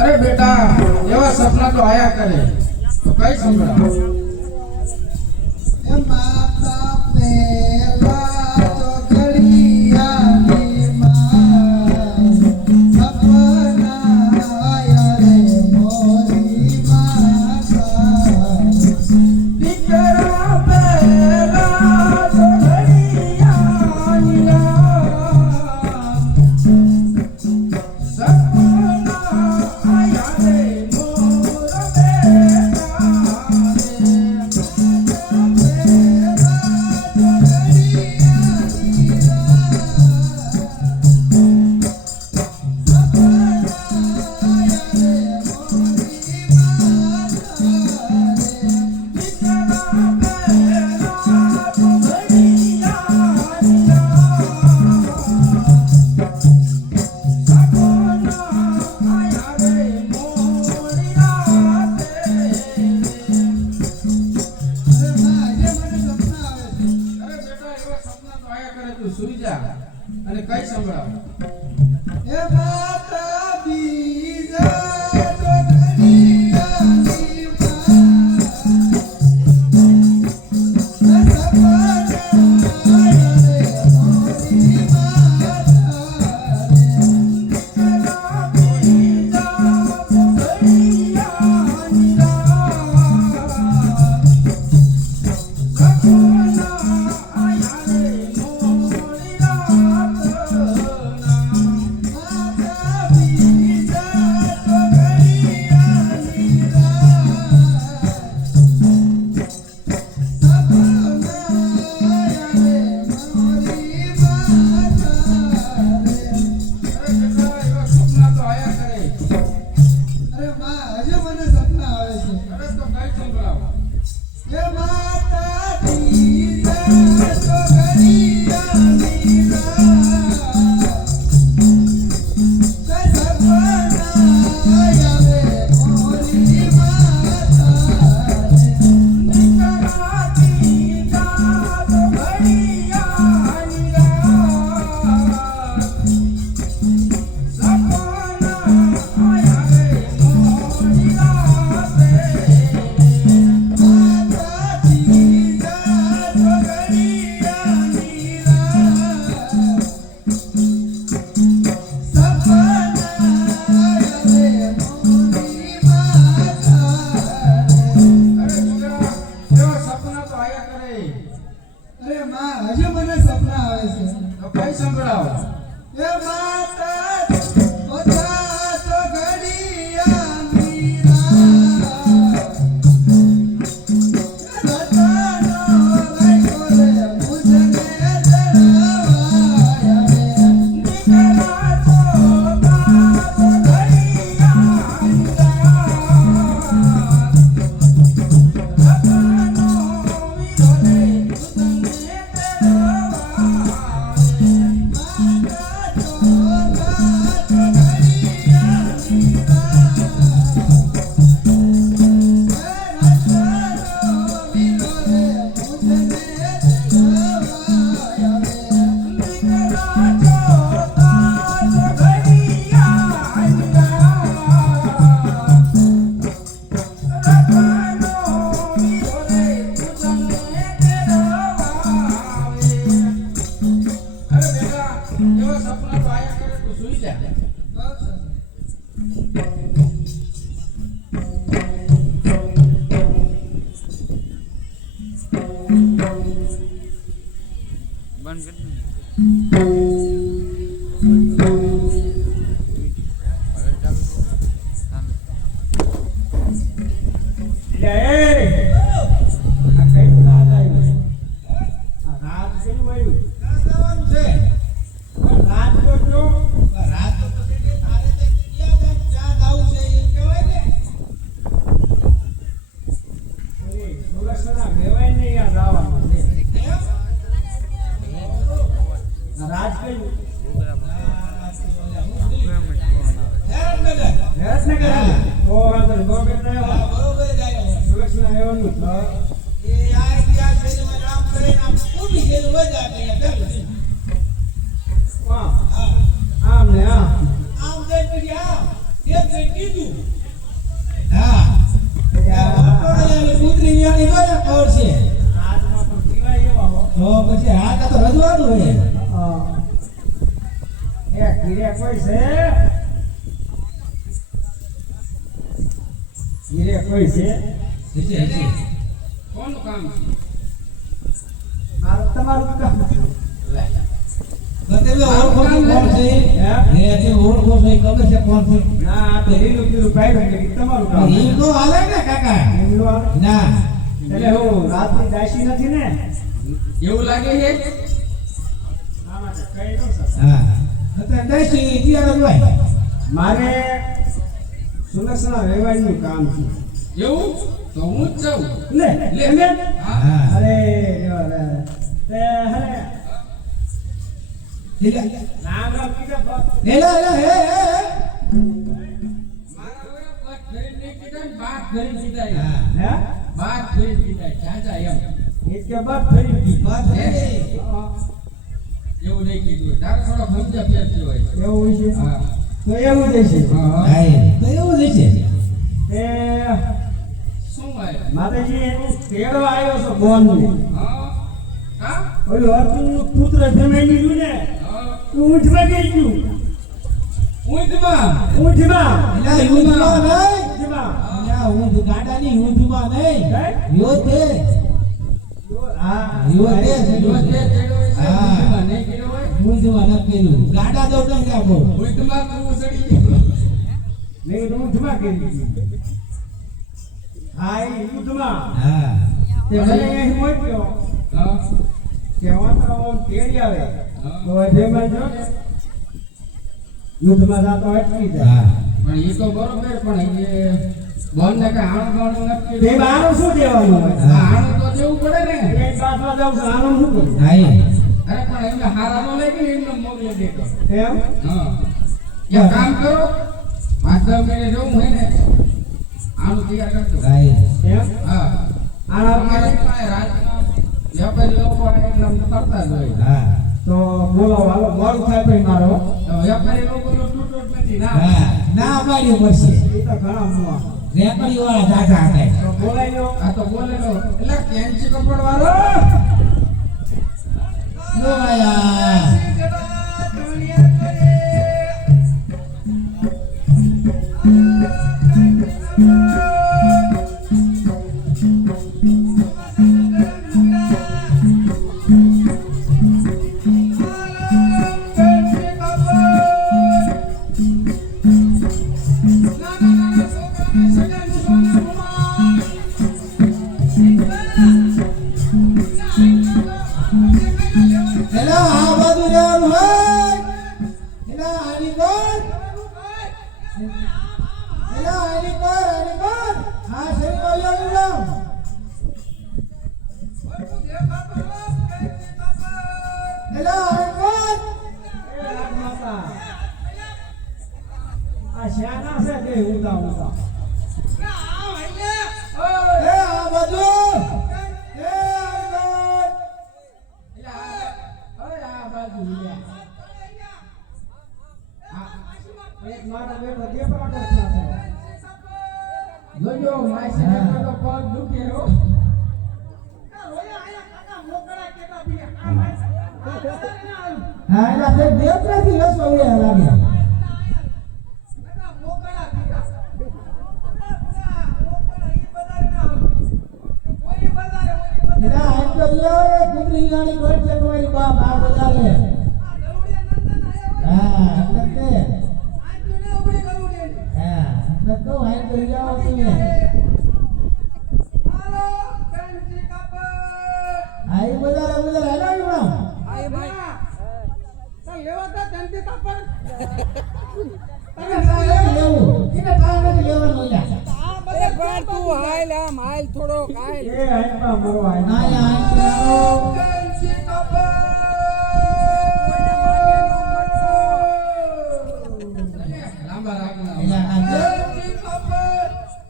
अरे बेटा एवा सपना तो आया करे तो कई संभळा ए माता पेला तो घड़ियाली मां सपना आया रे मोरी माता दीकरा पेला तो घड़ियाली સુઈ જા અને કઈ સંભળાવ ए माता बीजा तो घड़ियाली मां सपना आया रे मोरी माता अरे मां हजे મને સપના આવે છે તો કઈ સંભળાવ એ માતા બધા તો ઘડિયાળી રતનો લાગ્યો રે મુજને જણાવાયા રે દીકરા છોકરા તો ઘડિયાળી એક ને કીધું હા આ કૂતરી વ્યાની જોયા ખબર છે હાથમાં પણ પીવાય એવા હો. તો પછી હાથ આ તો રજવાનું હોય એ ઘીરે કોઈ છે ઘીરે કોઈ છે હશે. કોનું કામ મારું તમારું કામ તમે ઓળખો છો કોણ છે હે તે ઓળખો છો એ ખબર છે કોણ છે ના આ તો લીલું પીલું પાડ્યું એટલે ઈ તમારું કામ એ તો હાલે ને કાકા એમનું આવે. ના એટલે હું રાતની દાસી નથી ને એવું લાગે છે આમાં તો કઈ ન શકે. હા અત્યારે દઈશી તિયાર જ હોય મારે સુલક્ષણા વ્યવહારનું કામ છે એવું તો હું જ જાઉં લે લે. લે હા હા અરે રે તે હરે નામ રામ કીધા એલા એલા હે મારા હવે બાત કરીને નહીં કીધા ને બાત કરીને કીધા એમ. હા હે બાત કરીને કીધા ચાચા એમ એક કે બાદ ફરી દી વાત હે એવું નહીં કીધું તારે થોડો સમજ્યા ફેરથી હોય એવું છે હા તો એવું જ છે હા હાય તો એવું જ છે તે શું આવ્યા માતાજી એનું તેડો આવ્યો છો બોન ને હા હા ઓલું હતું પુત્ર જમાઈ દીધું ને હા ઊંઠમાં ગઈ ગયું ઊંટમાં ઊંઠમાં એલા ઊંધમાં નહીં ઊંઠમાં એલા ઊંધ ગાડાની ઊંધમાં નહીં યોતે હા યોતે જો તે તેડો હોય છે, હા. ઊંટમાં નહીં કર્યો હોય ઊંધમાં ન પેલું ગાડા તો નહીં રાખો ઊંટમાં કરવું ચડી ગયું મેં કીધું ઊંઠમાં કરી દીધી હા એ ઊંઠમાં હા તે મને અહીં મોકલ્યો હા કે વાંતરો આમ તેડી આવે હા. તો જેમાં જો ને યુદ્ધમાં જાતો અટકી જાય હા પણ એ તો બરોબર પણ એ બોલને કઈ આણું બાણું નથી તે કર્યું. આનું શું દેવાનું હોય આ આણું તો દેવું પડે ને એક બાજુમાં જાઉં છું આનું શું કરું હાય અરે પણ એમને હારા નો લાગી ને એમને મોકલી દેતો એમ હા એક કામ કરો 5-10 મિનિટ જવું હોય ને આણું તૈયાર કરજો હાય એમ હા આના અમારે પાસે રાતના વ્યાપારી લોકો આવે એટલે આમ તો કરતા જ હોય હા તો બોલો હાલો મોડું થાય પછી મારો તો વ્યાપારી લોકોનો તૂટો જ નથી ના હા ના પાડ્યું પડશે એ તો ઘણા મુવા રેકડી વાળા જાતા હતા તો બોલાઈ લો આ તો બોલેલો એટલે કેન્સી કપડ વાળો લો આયા એલા આ બાજુ રહેવાનું હોય એલા આની કોણ એલા આની કોણ આ શરીર બોલ્યો નામ એલા આની કોણ એ રાજમાતા આ શ્યાના છે બે ઊંધા ઊંધા એ આ બાજુ એ આની કોણ અરે આ બાજુ લે. એક મારો બેટો દેપરા કરતા છે જોજો માસી ને તો પગ દુખે હો હા એલા તે દેવરાથી રસો ઉડ્યા લાગ્યા એલા આમ તો લ્યો એ કુતરી ગાડી કોણ છે તમારી બાપ આ બધા લે હા એટલે તે હા એટલે તો આમ તો લ્યો તમે આ એ બધા હલાવ્યું લેવું એને કાંઈ નથી લેવાનું લ્યા અરે પણ તું હાલ આમ હાલ થોડો હાલ એ હાથમાં મરો ના હાથમાં. યા આમ તો લાંબા રાખના એલા આ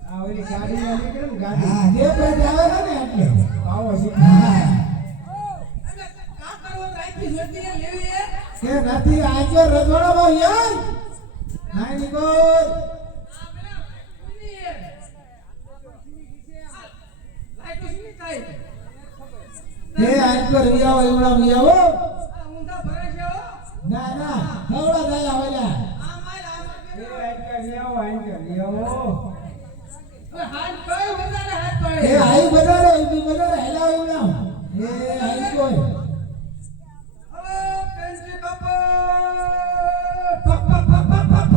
આ ઓલી ગાડી વાળી કે ને ગાડી હા દેવરાથી આવે છે ને એટલે આવો છે હા કે નથી આજે રજવાડો ભાઈ યાર નાઈ નિકોલ એ આજ પર વિયાવો એવડા વિયાવો ઊંધા ભરે છે હો ના ના હવડા જાય આવેલા આ માર એ આઈ કે લેવો આઈ કે લેવો હવે હાથ કયો વધારે હાથ પડે એ આઈ બજારે હેલા એવડા એ આઈ કોઈ હવે પેન્સી કપો પપ પપ પપ પપ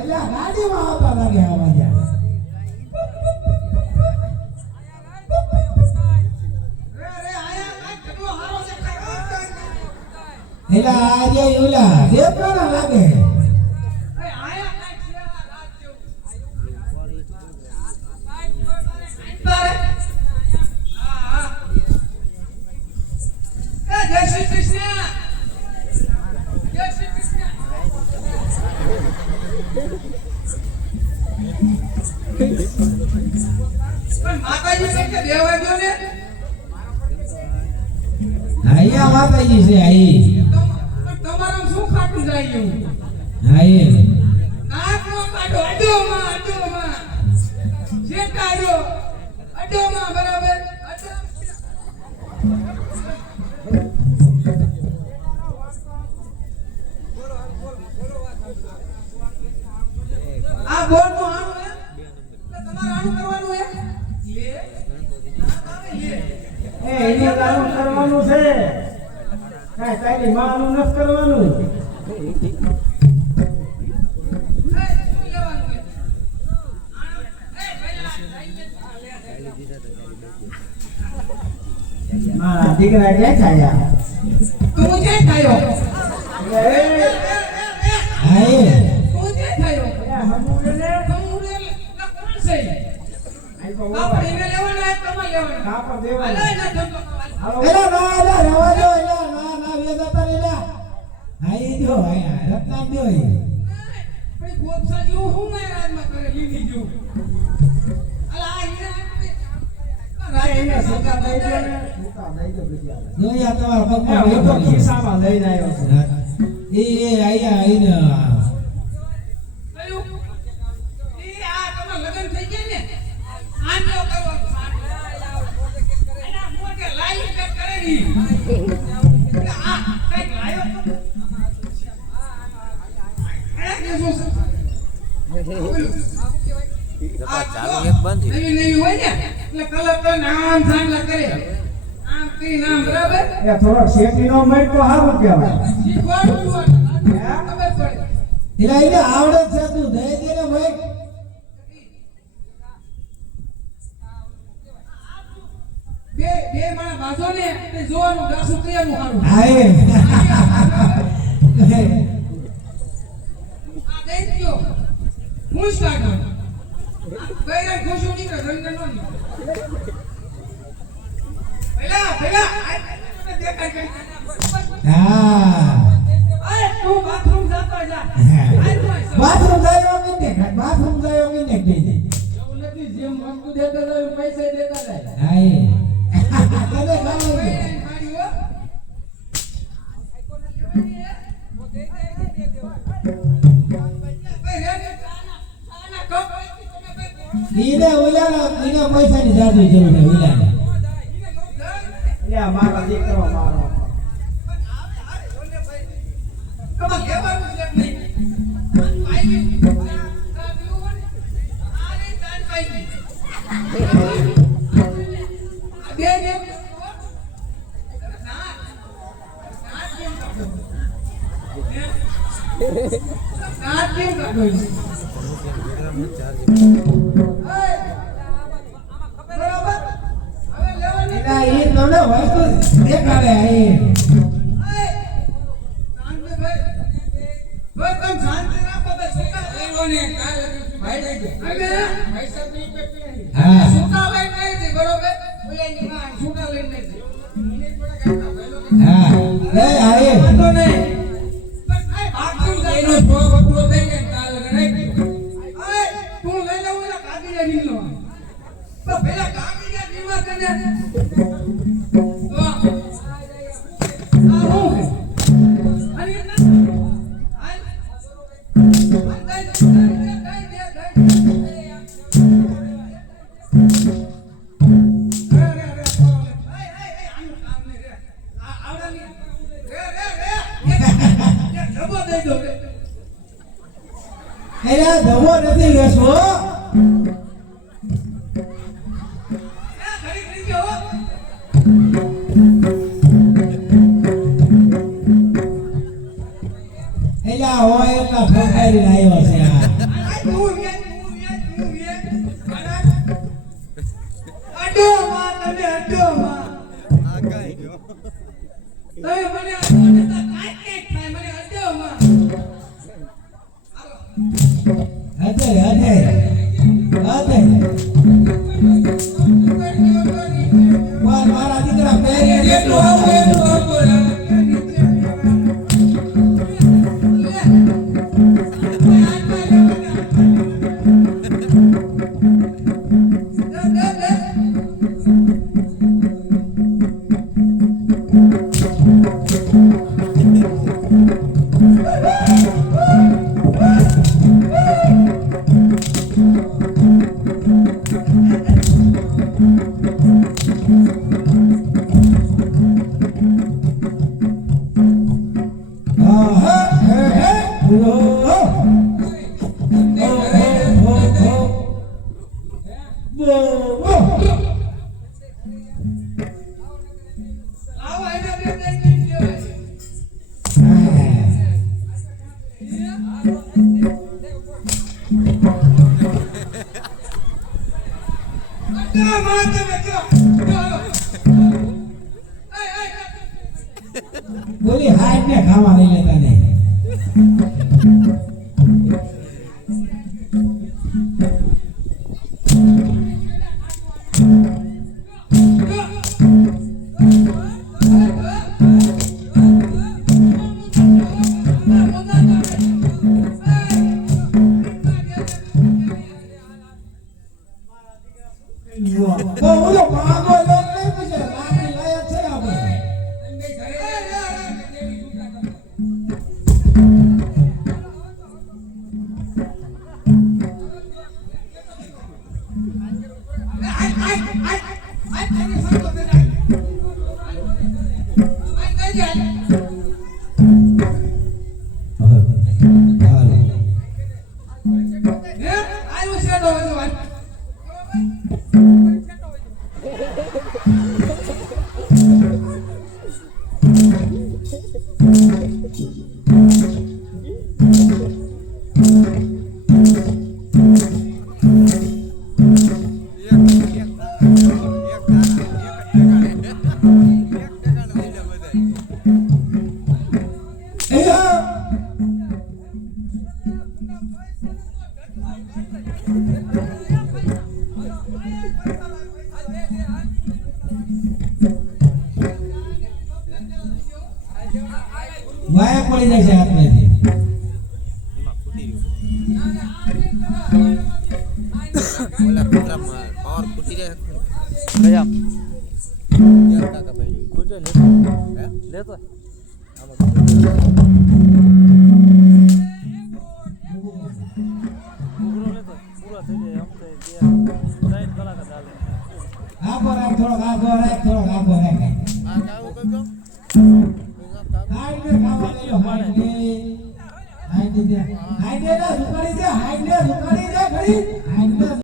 એલા ગાડીમાં આવતા લાગે આવા જા રે આયા કાઈ કેટલો હારો છે કાઈ એલા આજે એવલા દેખણા લાગે એ આયા કાઈ છે આ રાત જેવું તારે હા એ જય શ્રી કૃષ્ણ જય શ્રી કૃષ્ણ પણ માતાજી છે કે દેવા દો ને આયા માતાજી છે આઈ પણ તમારું શું ખાટું જાય એવું આઈ કાકનો કાઢો અડોમાં જે કાઢો અડોમાં બરાબર આ બોલ નું આણું હે એટલે તમારે આણું કરવાનું હે લે આવે લે એ એને કામ કરવાનું છે કાઈ તારી માનું નથી કરવાનું એ શું લેવાનું હે આણું એ પહેલા મારા દીકરા ક્યાં ખાયા તું જે ખાયો આઈ તું જે ખાયો હમુને ને કમુરે કોણ છે આઈ તો આપણે એને લેવાના હે તમારે લેવાના કાપડ અલે દેવાના ના ધંધો હાલો એલા ના રવા દો એલા ના વેદાતા રેલા આઈ જો આયા રત્ના દો ભાઈ ગોપસા જેવું હું મેં રાજમાં કરે લીધી જો અલા આ એને સુકા દઈ દે ને સુકા દઈ દે બીજા જોયા તમારા એ હું તો પગમાં ખિસ્સામાં લઈને આવ્યો છું એ આયા આઈને કયું ઈ આ તમાર લગન થઈ ગયા ને આંજો કરવાનું આના મોટે લાઈન કટ કરે ની આ કઈક લાયો તો એ શું ચાલુ એક બંધ નવી હોય ને એટલે કલર તો નામ સાંગલા કરે આમ કરી નામ બરાબર એ થોડો શેકી નો મળ તો સારું કહેવાય શીખવાડું છું ખબર પડે એલા એને આવડે છે તું દઈ દે ને ભાઈ બે માણા બાજો ને તે જોવાનું ગાસું કયાનું હારું આય આ દઈ દયો હું સ્ટાર્ટ બૈરા ખુશું નીકળે રંગન નો પેલા આ દેખાય કઈ હા અરે તું બાથરૂમ જતો જા બાથરૂમ જાય કે ને કહી દે એવું નથી જેમ વસ્તુ દેતા જાય પૈસા દેતા જાય આય તને કામ છે ઈને ઓલા પૈસા ની જાદુ જરૂર છે ઓલા લે મારા દીકરો મારો એના ઈ તમને વસ્તુ દેખાડે આય હા હા એ આય એલા ધવો નથી વેસવો. ઘડી ઘડી ગયો એલા હોય એટલા ફોકારી આવ્યો છે આ. તું વે અડો માં તમે અડો માં તમે મને અડો ને તો કાઈ થાય મને અડો માં હતે હતે મારા દીકરા પહેરી એટલું આવું એટલું આવું. આવો એને બે દઈ દીધો અડો માં તમે જો બોલી હાથ ને ખાવા લઈ લેતા ને. બોલો માગો લો નહીં પૂછે લાકડી લાયક છે આપણે. વાયા પડી જાય છે હાથમાંથી. ઓલા કૂતરામાં પાવર ફૂટી જાય કયા ક્યાં કાકા ભાઈ કુટે લે હે લેતો ઉગરો લેતો પૂરા થઈ જાય આમ તો 3 કલાક જ હાલે. આખો રાખ થોડોક આખો રાખ થોડોક આખો રાખ. આ કાવું કરજો હાઈડ ને ખાવા દેજો હાઈડ ને. હાઈડ દે ના સુકારી દે હાઈડ ને સુકારી દે ઘડી.